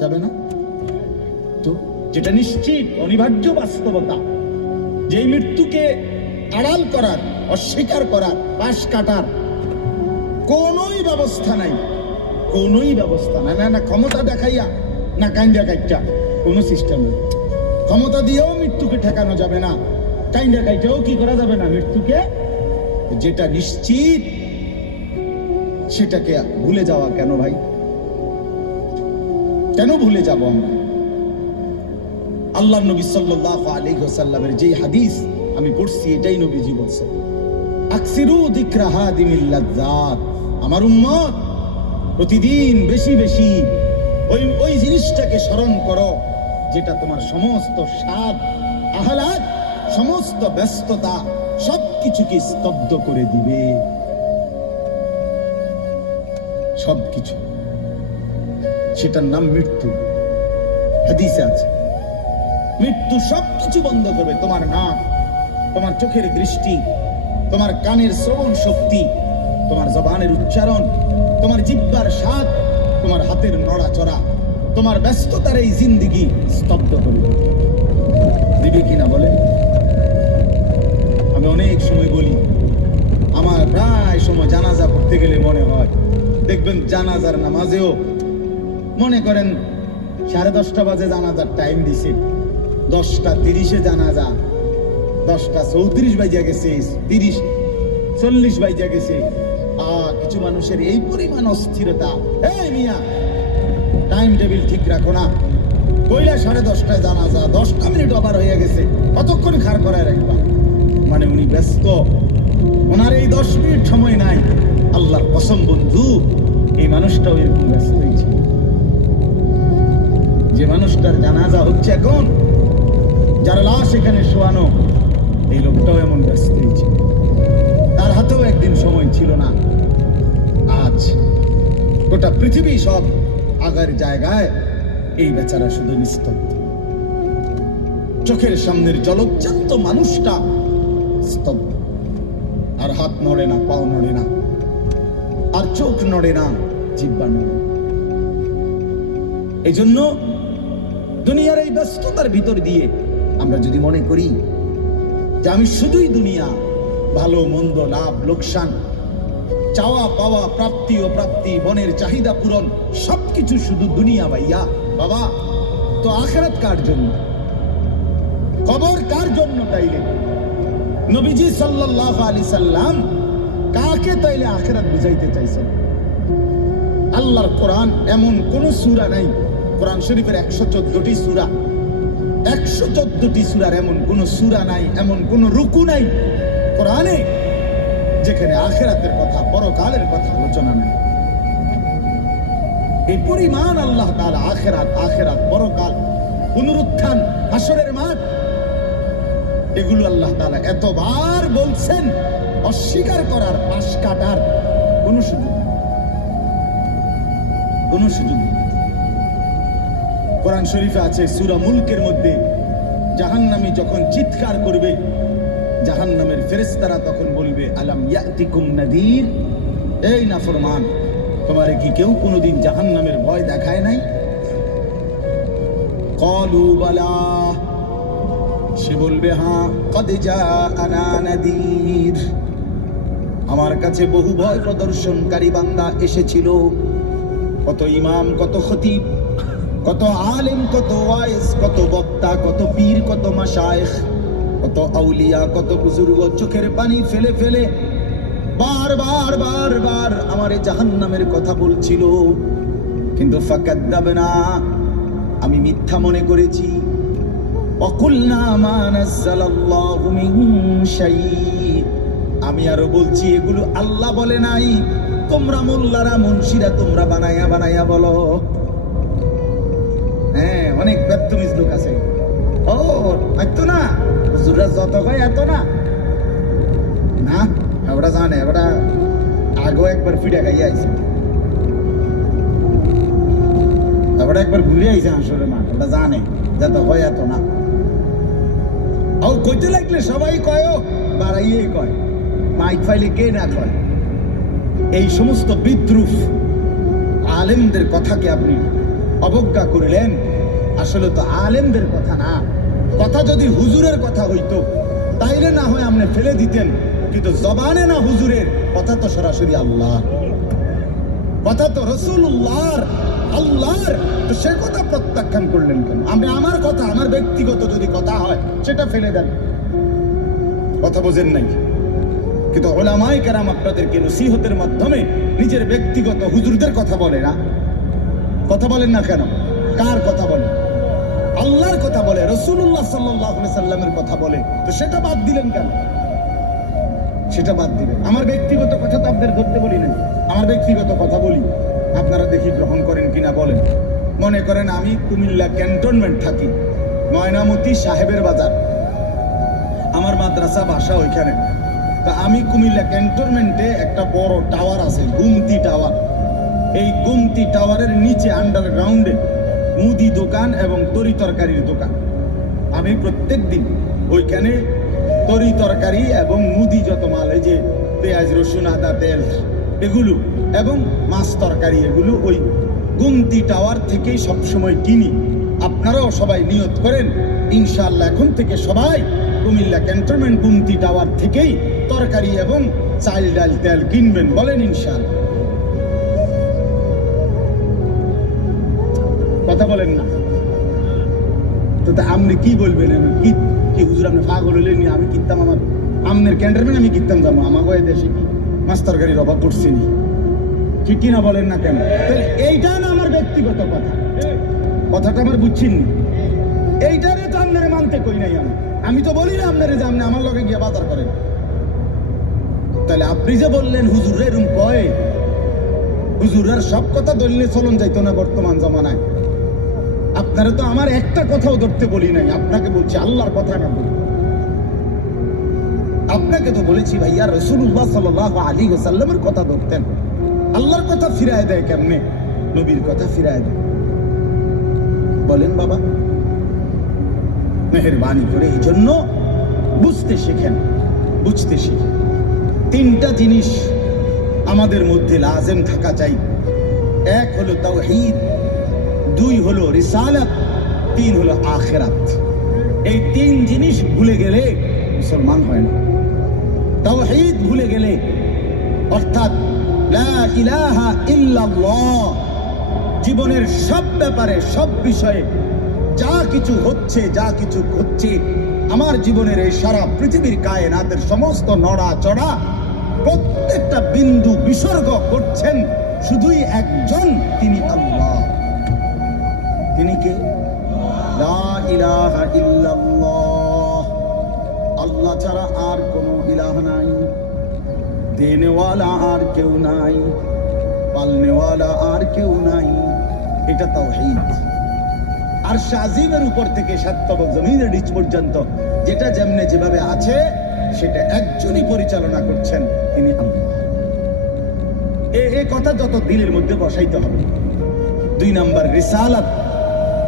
যাবে না? তো যেটা নিশ্চিত অনিবার্য বাস্তবতা, যে মৃত্যুকে আড়াল করার, অস্বীকার করার, পাশ কাটার কোনই ব্যবস্থা নাই, কোনই ব্যবস্থা নাই। না ক্ষমতা দেখাইয়া, না কাইন্দা কাইটা, কোন সিস্টেম নেই। ক্ষমতা দিয়েও মৃত্যুকে ঠেকানো যাবে না, কাইন্দা কাইটাও কি করা যাবে না মৃত্যুকে। যেটা নিশ্চিত সেটাকে ভুলে যাওয়া কেন ভাই? কেন ভুলে যাব আমরা? আল্লাহ নবী সাল্লাল্লাহু আলাইহি ওয়াসাল্লামের যে হাদিস আমি পড়ছি, এটাই নবীজি বলছেন, আকসিরু যিকরা হাদিমিল লাযযাত। আমার উম্মত প্রতিদিন বেশি বেশি ওই জিনিসটাকে স্মরণ করো যেটা তোমার সমস্ত স্বাদ, আহ্লাদ, সমস্ত ব্যস্ততা সবকিছুকে স্তব্ধ করে দিবে। সবকিছু, সেটার নাম মৃত্যু। হাদিসে আছে মৃত্যু সবকিছু বন্ধ করবে। তোমার নাক, তোমার চোখের দৃষ্টি, তোমার কানের শ্রবণ শক্তি, তোমার জবানের উচ্চারণ, তোমার জিহ্বার স্বাদ, তোমার হাতের নড়াচড়া, তোমার ব্যস্ততার এই জিন্দেগি স্তব্ধ করবে। দিবে কিনা বলেন? আমি অনেক সময় বলি, আমার প্রায় সময় জানাজা পড়তে গেলে মনে হয়, দেখবেন জানাজার নামাজেও মনে করেন 10:30 বাজে জানাজার টাইম দিছে, 10:30 জানাজা, 10:34 বাজে গেছে, 30-40 বাজে গেছে। কিছু মানুষের এই পরিমাণ অস্থিরতা, এই মিয়া টাইম টেবিল ঠিক রাখো না, কইলা 10:30 জানাজা, 10 মিনিট ওভার হয়ে গেছে, কতক্ষণ খাড় করায় রাখবা? মানে উনি ব্যস্ত, ওনার এই 10 মিনিট সময় নাই। আল্লাহর কসম বন্ধু, এই মানুষটাও এরকম ব্যস্ত হয়েছে। যে মানুষটার জানাজা হচ্ছে এখন, যার লাশ এখানে শোয়ানো, এই লোকটাও এমন ব্যস্ত হয়েছে। তার হাতেও একদিন সময় ছিল না। আজ গোটা পৃথিবী সব আগার জায়গায়, এই বেচারা শুধু নিস্তব্ধ। চোখের সামনের জলজ্জান্ত মানুষটা স্তব্ধ, আর হাত নড়ে না, পাও নড়ে না, আর চোখ নড়ে না, জিহ্বা নড়ে। এই জন্য দুনিয়ার এই ব্যস্ততার ভিতর দিয়ে আমরা যদি মনে করি যে আমি শুধুই দুনিয়া, ভালো মন্দ, লাভ লোকসান, চাওয়া পাওয়া, প্রাপ্তি অপ্রাপ্তি, মনের চাহিদা পূরণ, সবকিছু শুধু দুনিয়া ভাইয়া, বাবা তো আখিরাত কার জন্য? কবর কার জন্য? তাইলে নবীজি সাল্লাল্লাহু আলাইহি সাল্লাম কাকে তাইলে আখিরাত বুঝাইতে চাইছেন? আল্লাহর কোরআন এমন কোন সূরা নাই, কোরআন শরীফের 114টি সূরা, 114টি সূরার এমন কোন সূরা নাই, এমন কোন রুকু নাই কোরআনে যেখানে আখিরাতের কথা, পরকালের কথা আলোচনা নাই। এই পরিমাণ আল্লাহ তাআলা আখিরাত, আখিরাত, পরকাল, পুনরুত্থান, হাসরের মাঠ, এগুলো আল্লাহ তাআলা এতবার বলছেন, অস্বীকার করার, পাশ কাটার কোন সুযোগ, কোন সুযোগ নেই। কোরআন শরীফে আছে সূরা মুলকের মধ্যে, জাহান্নামী যখন চিৎকার করবে, জাহান্নামের ফেরেশতারা তখন বলবে, আলাম ইয়াতিকুম নাযীর, এই নাফরমান, তোমারে কি কেউ কোনোদিন জাহান্নামের ভয় দেখায় নাই? ক্বালু বালা, সে বলবে হ্যাঁ, কদ জাআনা নাযীর, আমার কাছে বহু ভয় প্রদর্শনকারী বান্দা এসেছিল। কত ইমাম, কত খতিব, কত আলেম, কত ওয়াইজ, কত বক্তা, কত পীর, কত মাশায়েখ, কত আউলিয়া, কত বুজুর্গ চোখের পানি ফেলে ফেলে বারবার বারবার আমার জাহান্নামের কথা বলছিল, কিন্তু ফাকাদ্দাবনা, আমি মিথ্যা মনে করেছি। ওয়াকুলনা মা নাযালাল্লাহু মিন শাই, আমি আরো বলছি এগুলো আল্লাহ বলে নাই, তোমরা মোল্লারা, মুন্সিরা তোমরা বানায়া বানায়া বলো। হ্যাঁ, অনেক বেদতমিজ লোক আছে, ও এত না, হুজুররা যত কয় এত না, না ওটা জানে, ওটা আগেও একবার ফিরে গাইয়া আইছে, ওটা একবার ঘুরে আইছে আসলে মাঠ, ওটা জানে যত কয় এত না। আর কইতে লাগলে সবাই কয়, বাড়াইয়েই কয়, মাইক ফাইলে কে না কয়। এই সমস্ত বিদ্রুপ আলেমদের কথাকে আপনি অবজ্ঞা করিলেন। আসলে তো আলেমদের কথা না, কথা যদি হুজুরের কথা হইতো তাইলে না হয় আপনি ফেলে দিতেন, কিন্তু জবানে না হুজুরের কথা, তো সরাসরি আল্লাহ কথা, তো রাসূলুল্লাহর, আল্লাহর, তো সে কথা প্রত্যাখ্যান করলেন কেন? আপনি আমার কথা, আমার ব্যক্তিগত যদি কথা হয় সেটা ফেলে দেন। কথা বোঝেন নাই? কিন্তু উলামায়ে কেরাম আপনাদেরকে নসিহতের মাধ্যমে নিজের ব্যক্তিগত হুজুরদের কথা বলে না। কথা বলেন না কেন? কার কথা বলে? আল্লাহর কথা বলে, রাসূলুল্লাহ সাল্লাল্লাহু আলাইহি সাল্লামের কথা বলে, তো সেটা বাদ দিলেন কেন? সেটা বাদ দিলেন। আমার ব্যক্তিগত কথা তো আপনাদের ধরতে বলি না, আমার ব্যক্তিগত কথা বলি, আপনারা দেখি গ্রহণ করেন কিনা বলেন। মনে করেন আমি কুমিল্লা ক্যান্টনমেন্ট থাকি, ময়নামতি সাহেবের বাজার, আমার মাদ্রাসা বাসা ওইখানে। তা আমি কুমিল্লা ক্যান্টনমেন্টে একটা বড় টাওয়ার আছে, গুমতি টাওয়ার। এই গুমতি টাওয়ারের নিচে আন্ডারগ্রাউন্ডে মুদি দোকান এবং তরি তরকারির দোকান। আমি প্রত্যেক দিন ওইখানে তরি তরকারি এবং মুদি যত মাল, এই যে পেঁয়াজ রসুন আদা তেল এগুলো এবং মাছ তরকারি, এগুলো ওই গুমতি টাওয়ার থেকেই সবসময় কিনি। আপনারাও সবাই নিয়ত করেন ইনশাআল্লাহ এখন থেকে সবাই কুমিল্লা ক্যান্টনমেন্ট গুমতি টাওয়ার থেকেই তরকারি এবং চাল ডাল তেল কিনবেন, বলেন ইনশাআল্লাহ। কথা বলেন না তো? আপনি কি বলবেন? আমি কি কি হুজুর আপনি পাগল হলেন? আমি কিনতাম, আমার আমনের ক্যান্টনমেন্ট আমি কিনতাম যাবো, আমাকে দেশে কি মাছ তরকারির অভাব পড়ছে নি? ঠিক কিনা বলেন না কেন? তাহলে এইটা না আমার ব্যক্তিগত কথা, কথাটা আমার বুঝছেন নি? এইটারে তো আপনারা মানতে কই নাই। আমি তো বলি না আপনারা যে আপনি আমার লগে গিয়ে বাজার করেন। তাহলে আপনি যে বললেন হুজুর এরকম কয়, হুজুরের সব কথা ধরলে চলন যাইতো না বর্তমান জমানায়। আপনারা তো আমার একটা কথাও ধরতে বলি নাই, আপনাকে বলছি আল্লাহর কথা না বলি। আপনাকে তো বলেছি ভাইয়া রাসূলুল্লাহ সাল্লাল্লাহু আলাইহি ওয়াসাল্লামের কথা ধরতেন। আল্লাহর কথা ফিরায় দেয় কেমনে? নবীর কথা ফিরায় দেয়। বলেন বাবা, মেহেরবানি করে এই জন্য বুঝতে শেখেন, বুঝতে শিখেন। তিনটা জিনিস আমাদের মধ্যে লাজেম থাকা চাই। এক হলো তাওহীদ, দুই হলো রিসালাত, তিন হলো আখিরাত। এই তিন জিনিস ভুলে গেলে মুসলমান হয় না। তাওহীদ ভুলে গেলে, অর্থাৎ লা ইলাহা ইল্লাল্লাহ, জীবনের সব ব্যাপারে, সব বিষয়ে যা কিছু হচ্ছে, যা কিছু ঘটছে, আমার জীবনের এই সারা পৃথিবীর কায়নাতের সমস্ত নড়া চড়া, প্রত্যেকটা বিন্দু বিসর্গ করছেন শুধুই একজন, তিনি আল্লাহ। তিনি কে? লা ইলাহা ইল্লাল্লাহ, আল্লাহ ছাড়া আর কোনো ইলাহ নাই, দেনেওয়ালা আর কেউ নাই, পালনেওয়ালা আর কেউ নাই। এটা তাওহীদ। আর শাজিমের উপর থেকে সাততবক জমিনের নিচ পর্যন্ত যেটা যেমনে যেভাবে আছে সেটা একজনই পরিচালনা করছেন, তিনি আল্লাহ। এই কথা যত দিলের মধ্যে বসাইতে হবে। দুই নাম্বার রিসালাত।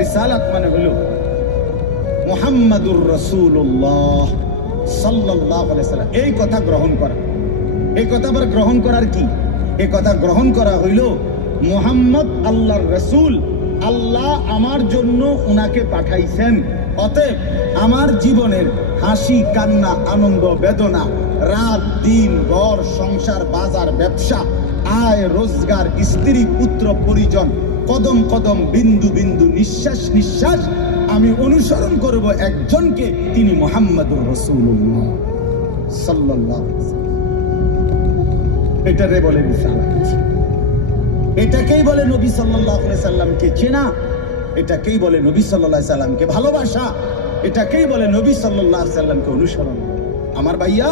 রিসালাত মানে হলো মুহাম্মাদুর রাসূলুল্লাহ সাল্লাল্লাহু আলাইহি সাল্লাম, এই কথা গ্রহণ করা। এই কথা আবার গ্রহণ করার কি? এই কথা গ্রহণ করা হইল মুহাম্মদ আল্লাহর রাসূল, আল্লাহ আমার জন্য উনাকে পাঠাইছেন। অতএব আমার জীবনের হাসি কান্না আনন্দ বেদনা, রাত দিন, ঘর সংসার বাজার ব্যবসা, আয় রোজগার, স্ত্রী পুত্র পরিজন, কদম কদম বিন্দু বিন্দু নিঃশ্বাস নিঃশ্বাস আমি অনুসরণ করব একজনকে, তিনি মুহাম্মাদুর রাসূলুল্লাহ সাল্লাল্লাহু আলাইহি ওয়াসাল্লাম। এটারে বলে রিসালাত। এটাকেই বলে নবী সাল্লাল্লাহু আলাইহি সাল্লামকে চেনা, এটাকেই বলে নবী সাল্লাল্লাহু আলাইহি সাল্লামকে ভালোবাসা, এটাকেই বলে নবী সাল্লাল্লাহু আলাইহি সাল্লামকে অনুসরণ। আমার ভাইয়া,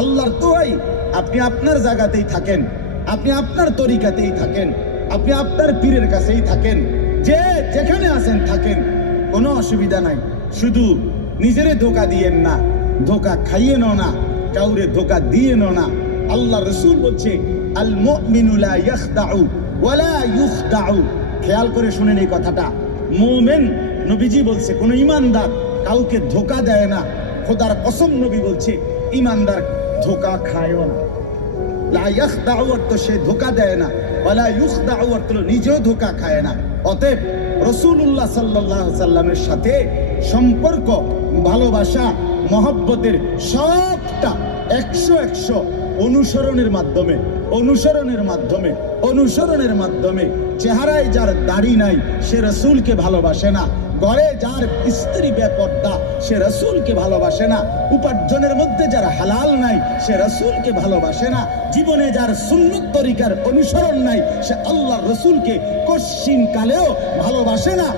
আল্লাহর দোয়াই আপনি আপনার জায়গাতেই থাকেন, আপনি আপনার তরিকাতেই থাকেন, আপনি আপনার পীরের কাছেই থাকেন, যে যেখানে আছেন থাকেন, কোনো অসুবিধা নাই। শুধু নিজেরে ধোঁকা দিয়েন না, ধোঁকা খাইয়েন না, কাউরে ধোঁকা দিয়েন না। আল্লাহ রাসূল বলছে আল মুমিনু লা ইয়াখদাউ ওয়া লা ইউখদাউ। খেয়াল করে শুনেন এই কথাটা। মুমিন, নবীজি বলছে, কোন ইমানদার কাউকে ধোঁকা দেয় না। খোদার কসম নবী বলছে ইমানদার ধোঁকা খায় না। লা ইয়াখদাউ অর্থ সে ধোঁকা দেয় না, ওয়া লা ইউখদাউ অর্থ নিজেও ধোঁকা খায় না। অতএব রাসূলুল্লাহ সাল্লাল্লাহু আলাইহি সাল্লামের সাথে সম্পর্ক, ভালোবাসা, মহব্বতের সবটা 100 অনুসরণের মাধ্যমে, অনুসরণের মাধ্যমে। চেহারায় যার দাড়ি নাই সে রাসূলকে ভালোবাসে না, ঘরে যার স্ত্রী বেপর্দা সে রাসূলকে ভালোবাসে না, উপার্জনের মধ্যে যার হালাল নাই সে রাসূলকে ভালোবাসে না, জীবনে যার সুন্নত তরিকার অনুসরণ নাই সে আল্লাহর রাসূলকে কশিন কালেও ভালোবাসে না।